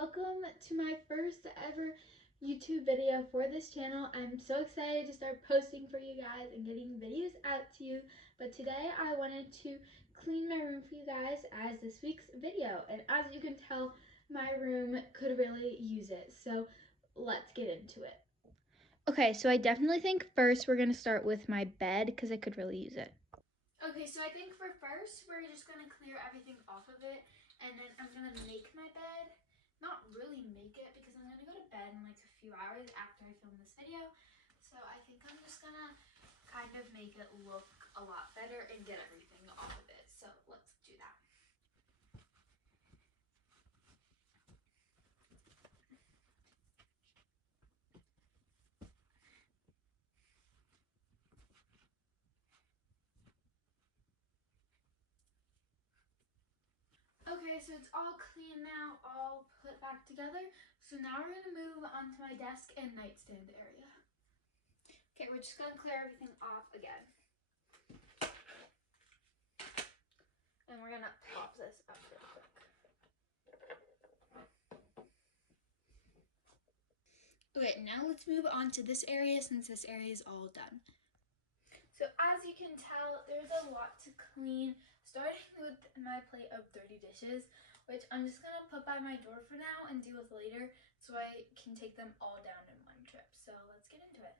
welcome to my first ever YouTube video for this channel. I'm so excited to start posting for you guys and getting videos out to you. But today I wanted to clean my room for you guys as this week's video. And as you can tell, my room could really use it. So let's get into it. Okay, so I definitely think first we're going to start with my bed because I could really use it. Okay, so I think for first, we're just going to clear everything off of it, and then I'm going to make my bed. Not really make it, because I'm going to go to bed in like a few hours after I film this video. So I think I'm just going to kind of make it look a lot better and get everything off of it. So let's do that. Okay, so it's all clean now, all put back together. So now we're going to move on to my desk and nightstand area. Okay, we're just going to clear everything off again. And we're going to pop this up real quick. Okay, now let's move on to this area since this area is all done. So as you can tell, there's a lot to clean, starting with my plate of dirty dishes, which I'm just going to put by my door for now and deal with later so I can take them all down in one trip. So let's get into it.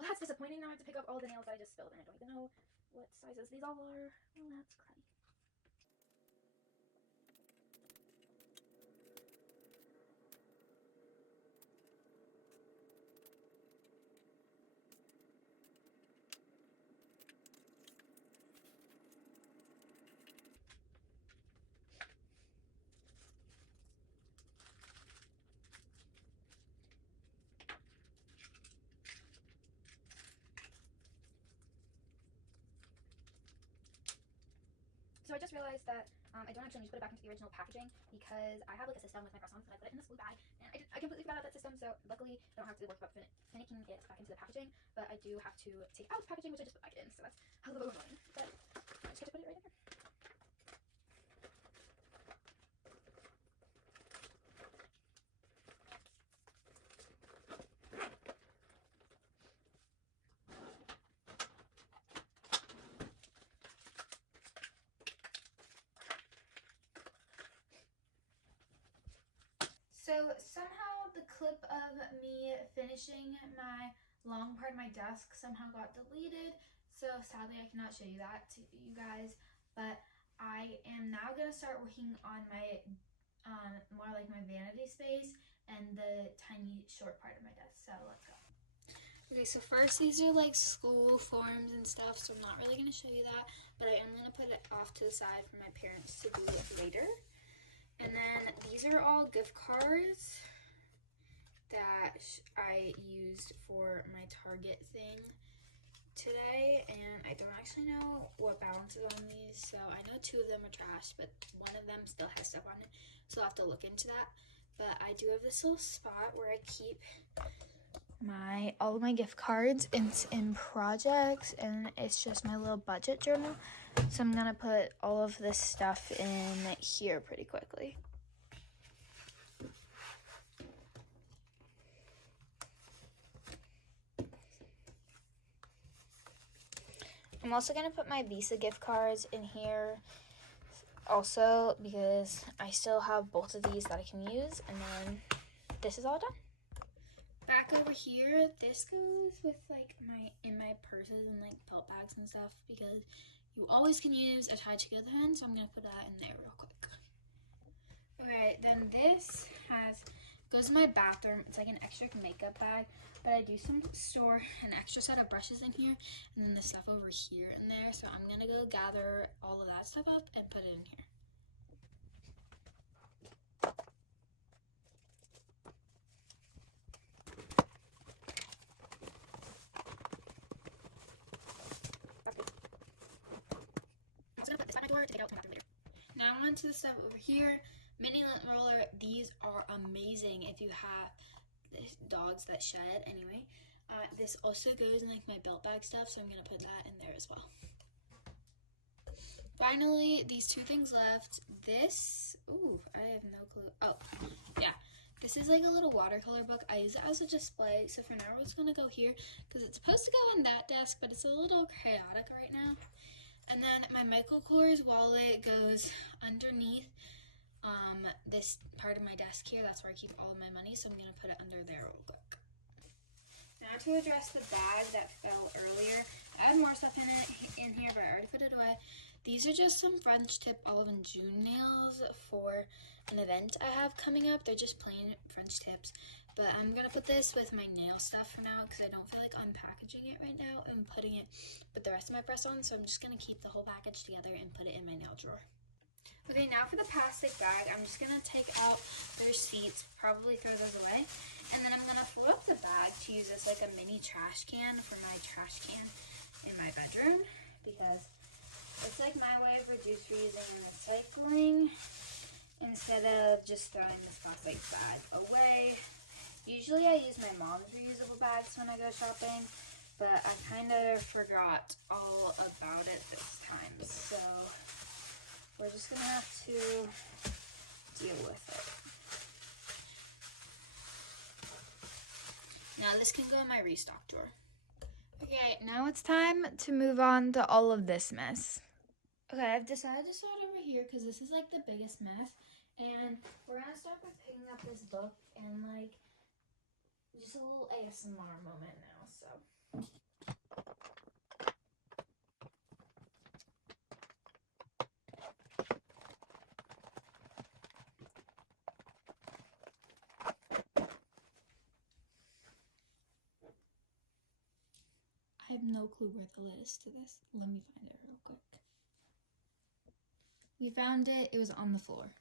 Well, that's disappointing. Now I have to pick up all the nails that I just spilled, and I don't even know what sizes these all are. Well, that's cruddy. So I just realized that I don't actually need to put it back into the original packaging because I have like a system with my croissants and I put it in this blue bag, and I completely forgot about that system. So luckily I don't have to worry about finicking it back into the packaging, but I do have to take out the packaging, which I just put back in. So that's a little annoying, but I just get to put it right in there. So somehow the clip of me finishing my long part of my desk somehow got deleted. So sadly I cannot show you that to you guys, but I am now going to start working on my more like my vanity space and the tiny short part of my desk. So let's go. Okay, so first these are like school forms and stuff, so I'm not really going to show you that, but I am going to put it off to the side for my parents to do it later. And then these are all gift cards that I used for my Target thing today, and I don't actually know what balance is on these, so I know 2 of them are trash, but one of them still has stuff on it, so I'll have to look into that. But I do have this little spot where I keep all of my gift cards. It's in projects, and it's just my little budget journal, so I'm gonna put all of this stuff in here pretty quickly. I'm also going to put my Visa gift cards in here also because I still have both of these that I can use, and then this is all done. Back over here, this goes with like in my purses and like belt bags and stuff because you always can use a tie together hand, so I'm going to put that in there real quick. Okay, then this has Goes in my bathroom. It's like an extra makeup bag, but I do store an extra set of brushes in here and then the stuff over here and there. So I'm gonna go gather all of that stuff up and put it in here. I'm just gonna put this by my door to take out to my bathroom later. Now on to the stuff over here. Mini lint roller. These are amazing if you have dogs that shed. Anyway, this also goes in like my belt bag stuff, so I'm gonna put that in there as well. Finally, these two things left. This, ooh, I have no clue. Oh, yeah. This is like a little watercolor book. I use it as a display, so for now it's gonna go here because it's supposed to go in that desk, but it's a little chaotic right now. And then my Michael Kors wallet goes underneath this part of my desk here. That's where I keep all of my money, so I'm gonna put it under there real quick. Now to address the bag that fell earlier. I had more stuff in here, but I already put it away. These are just some French tip olive and June nails for an event I have coming up. They're just plain French tips, but I'm gonna put this with my nail stuff for now because I don't feel like unpackaging it right now and putting it with the rest of my press-on, so I'm just gonna keep the whole package together and put it in my nail drawer. Okay, now for the plastic bag, I'm just gonna take out the receipts, probably throw those away, and then I'm gonna flip up the bag to use this like a mini trash can for my trash can in my bedroom, because it's like my way of reusing and recycling instead of just throwing this plastic bag away. Usually I use my mom's reusable bags when I go shopping, but I kind of forgot all about it this time, so we're just gonna have to deal with it. Now this can go in my restock drawer. Okay, now it's time to move on to all of this mess. Okay, I've decided to start over here because this is like the biggest mess. And we're gonna start by picking up this book and like just a little ASMR moment now, so. I have no clue where the lid is to this. Let me find it real quick. We found it. It was on the floor.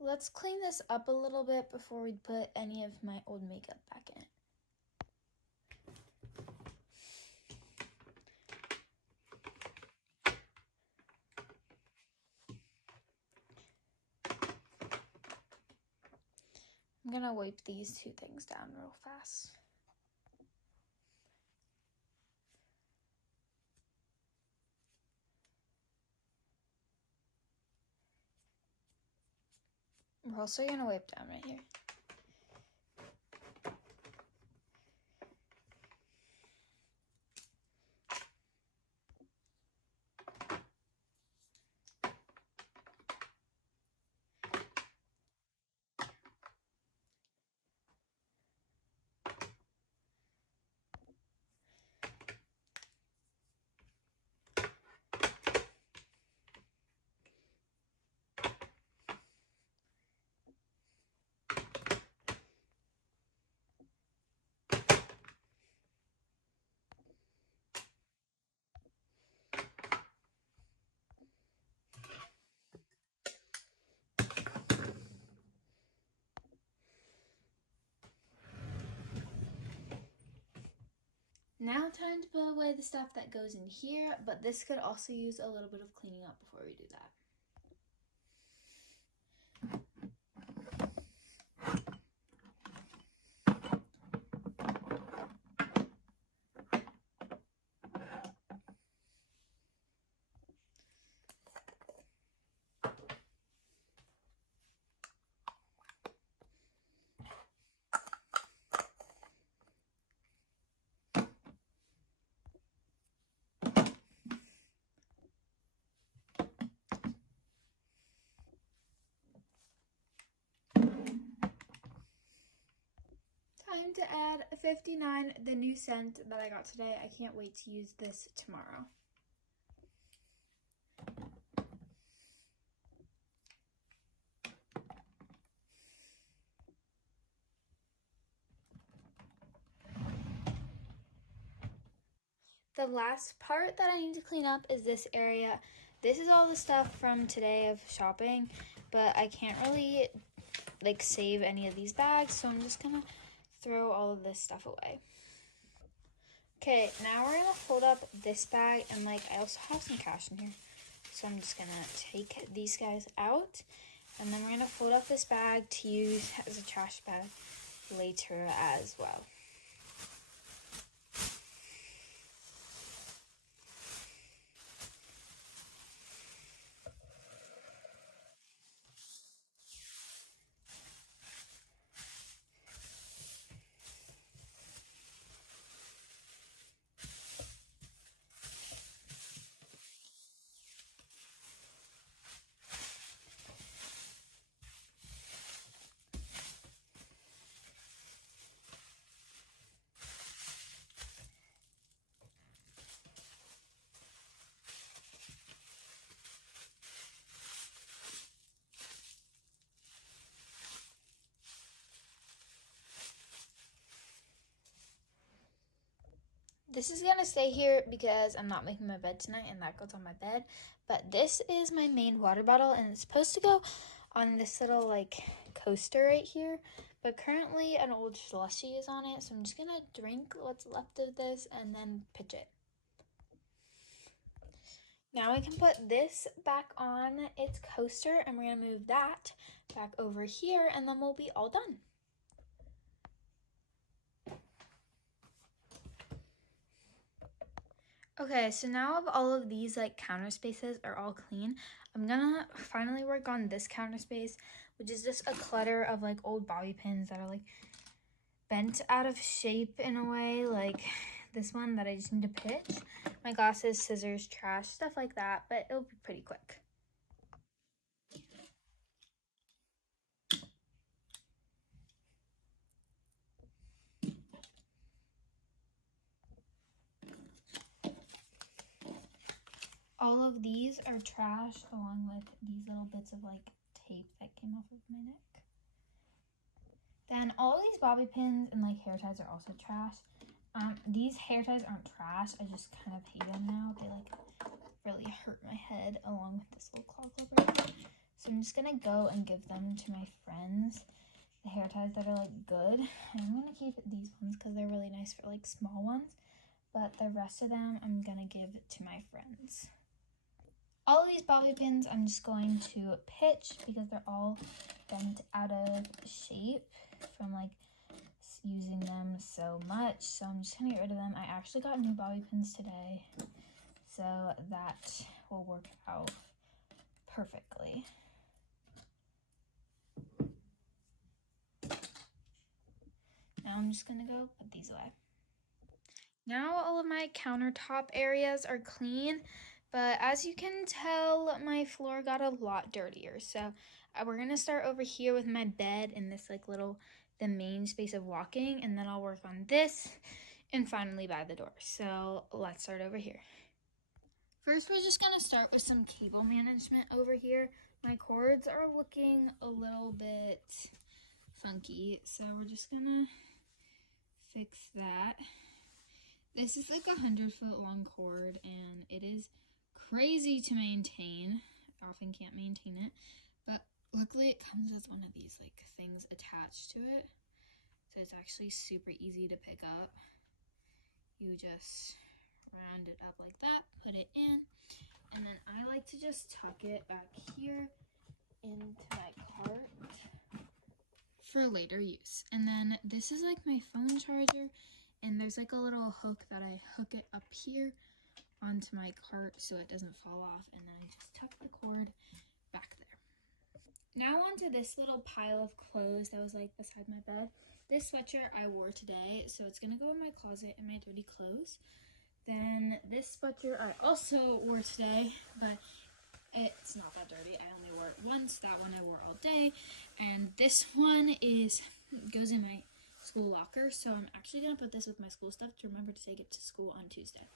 Let's clean this up a little bit before we put any of my old makeup back in it. I'm gonna wipe these two things down real fast. We're also gonna wipe down right here. Now time to put away the stuff that goes in here, but this could also use a little bit of cleaning up before we do that. to add 59, the new scent that I got today. I can't wait to use this tomorrow. The last part that I need to clean up is this area. This is all the stuff from today of shopping, but I can't really like save any of these bags, so I'm just gonna throw all of this stuff away. Okay, now we're gonna fold up this bag, and like I also have some cash in here, so I'm just gonna take these guys out, and then we're gonna fold up this bag to use as a trash bag later as well. This is gonna stay here because I'm not making my bed tonight, and that goes on my bed. But this is my main water bottle, and it's supposed to go on this little like coaster right here. But currently an old slushie is on it, so I'm just gonna drink what's left of this and then pitch it. Now I can put this back on its coaster, and we're gonna move that back over here, and then we'll be all done. Okay, so now all of these like counter spaces are all clean, I'm gonna finally work on this counter space, which is just a clutter of like old bobby pins that are like bent out of shape in a way, like this one that I just need to pitch. My glasses, scissors, trash, stuff like that, but it'll be pretty quick. All of these are trash, along with these little bits of like tape that came off of my neck. Then all of these bobby pins and like hair ties are also trash. These hair ties aren't trash, I just kind of hate them now. They like really hurt my head, along with this little claw clipper. So I'm just gonna go and give them to my friends, the hair ties that are like good. And I'm gonna keep these ones because they're really nice for like small ones, but the rest of them I'm gonna give to my friends. All of these bobby pins I'm just going to pitch because they're all bent out of shape from like using them so much. So I'm just gonna get rid of them. I actually got new bobby pins today, so that will work out perfectly. Now I'm just gonna go put these away. Now all of my countertop areas are clean, but as you can tell, my floor got a lot dirtier. So we're gonna start over here with my bed and this like the main space of walking, and then I'll work on this and finally by the door. So let's start over here. First, we're just gonna start with some cable management over here. My cords are looking a little bit funky, so we're just gonna fix that. This is like 100-foot long cord, and it is crazy to maintain. I often can't maintain it, but luckily it comes with one of these like things attached to it, so it's actually super easy to pick up. You just round it up like that, put it in, and then I like to just tuck it back here into my cart for later use. And then this is like my phone charger, and there's like a little hook that I hook it up here onto my cart so it doesn't fall off, and then I just tuck the cord back there. Now onto this little pile of clothes that was like beside my bed. This sweatshirt I wore today, so it's gonna go in my closet in my dirty clothes. Then this sweatshirt I also wore today, but it's not that dirty. I only wore it once. That one I wore all day. And this one goes in my school locker, so I'm actually going to put this with my school stuff to remember to take it to school on Tuesday.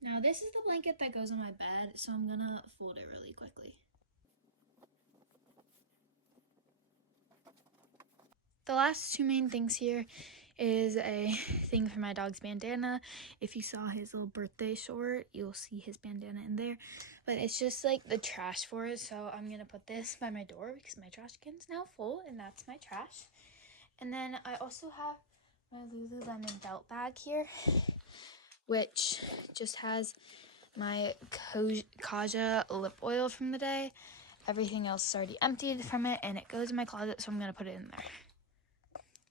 Now this is the blanket that goes on my bed, so I'm going to fold it really quickly. The last two main things here is a thing for my dog's bandana. If you saw his little birthday short, you'll see his bandana in there. But it's just like the trash for it, so I'm going to put this by my door because my trash can's now full, and that's my trash. And then I also have my Lululemon belt bag here, which just has my Kaja lip oil from the day. Everything else is already emptied from it, and it goes in my closet, so I'm going to put it in there.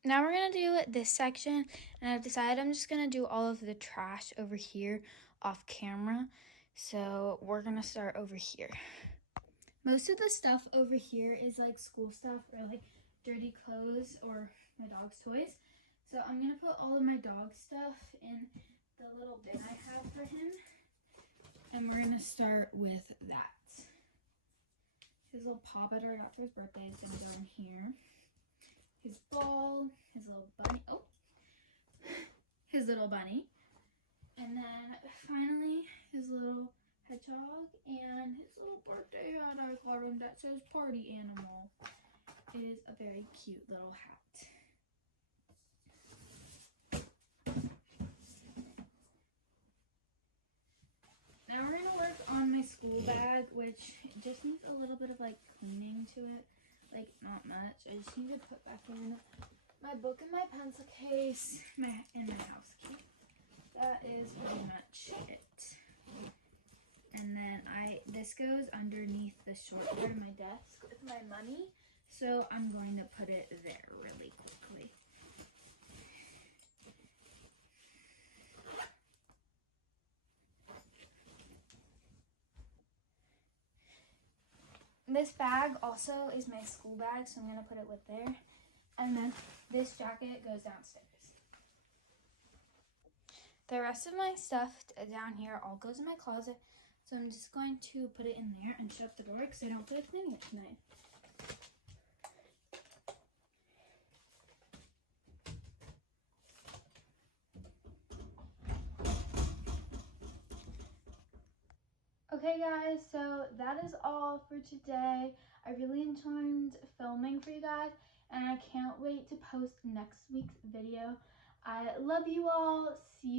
Now we're going to do this section, and I've decided I'm just going to do all of the trash over here off camera. So we're going to start over here. Most of the stuff over here is like school stuff or like dirty clothes or my dog's toys. So I'm going to put all of my dog stuff in the little bin I have for him. And we're going to start with that. His little paw butter I got for his birthday is going to go in here. His ball, his little bunny, his little bunny. And then finally his little hedgehog and his little birthday hat I got him that says party animal. It is a very cute little hat. Now we're going to work on my school bag, which just needs a little bit of like cleaning to it. Like not much. I just need to put back in my book and my pencil case and my house key. That is pretty much it. And then this goes underneath the short part of my desk with my money. So I'm going to put it there really quickly. This bag also is my school bag, so I'm going to put it with there. And then this jacket goes downstairs. The rest of my stuff down here all goes in my closet. So I'm just going to put it in there and shut the door because I don't feel like cleaning it tonight. Okay guys, so that is all for today. I really enjoyed filming for you guys, and I can't wait to post next week's video. I love you all. See